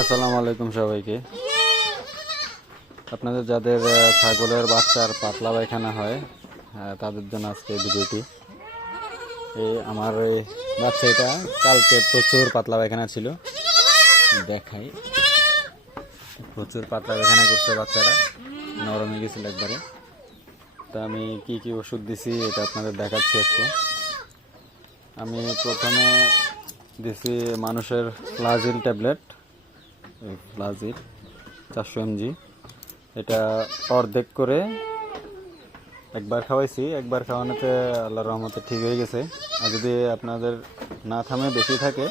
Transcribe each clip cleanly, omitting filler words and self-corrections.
আসসালামু আলাইকুম সবাইকে। আপনাদের যাদের ছাগলের বাচ্চার পাতলা পায়খানা হয় তাদের জন্য আজকে এই ভিডিওটি। আমার এই বাচ্চাটা কালকে প্রচুর পাতলা পায়খানা ছিল, দেখাই। প্রচুর পাতলা পায়খানা করছে বাচ্চাটা, নরম হয়ে গেছিল একবারে। তা আমি কি কি ওষুধ দিছি এটা আপনাদের দেখাচ্ছি আজকে। আমি প্রথমে দিছি মানুষের ফ্লাজিল ট্যাবলেট, ফ্লাজিল 400 mg। এটা অর্ধেক করে একবার খাওয়াইছি, একবার খাওয়ানোতে আল্লাহর রহমতে ঠিক হয়ে গেছে। আর যদি আপনাদের না থামে বেশি থাকে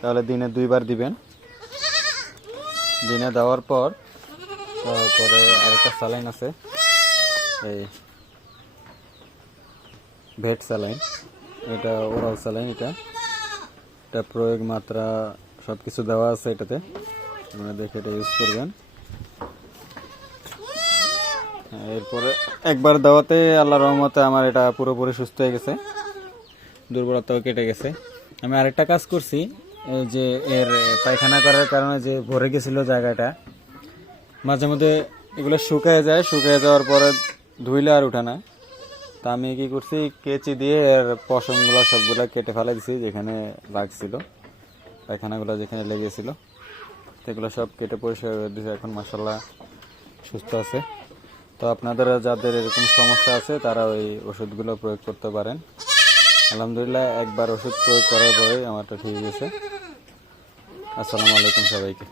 তাহলে দিনে 2বার দিবেন। দিনে দেওয়ার পর তারপরে আরেকটা স্যালাইন আছে, এই ভেট স্যালাইন, এটা ওরাল স্যালাইন। এটা প্রয়োগ মাত্রা সব কিছু দেওয়া আছে এটাতে, আপনারা দেখে এটা ইউজ করবেন। এরপরে একবার দেওয়াতে আল্লাহর রহমতে আমার এটা পুরোপুরি সুস্থ হয়ে গেছে, দুর্বলতাও কেটে গেছে। আমি আরেকটা কাজ করছি, এই যে এর পায়খানা করার কারণে যে ভরে গেছিল জায়গাটা, মাঝে মধ্যে এগুলো শুকায় যায়, শুকিয়ে যাওয়ার পরে ধুইলে আর উঠে না। তা আমি কি করছি, কেচি দিয়ে এর পশমগুলো সবগুলো কেটে ফেলে দিছি, যেখানে লাগছিল পায়খানাগুলো যেখানে লেগেছিল সেগুলো সব কেটে পরিষ্কার করে দিয়েছি। এখন মাশাআল্লাহ সুস্থ আছে। তো আপনাদের যাদের এরকম সমস্যা আছে তারা ওই ওষুধগুলো প্রয়োগ করতে পারেন। আলহামদুলিল্লাহ একবার ওষুধ প্রয়োগ করার পরেই আমারটা ঠিক হয়েছে। আসসালামু আলাইকুম সবাইকে।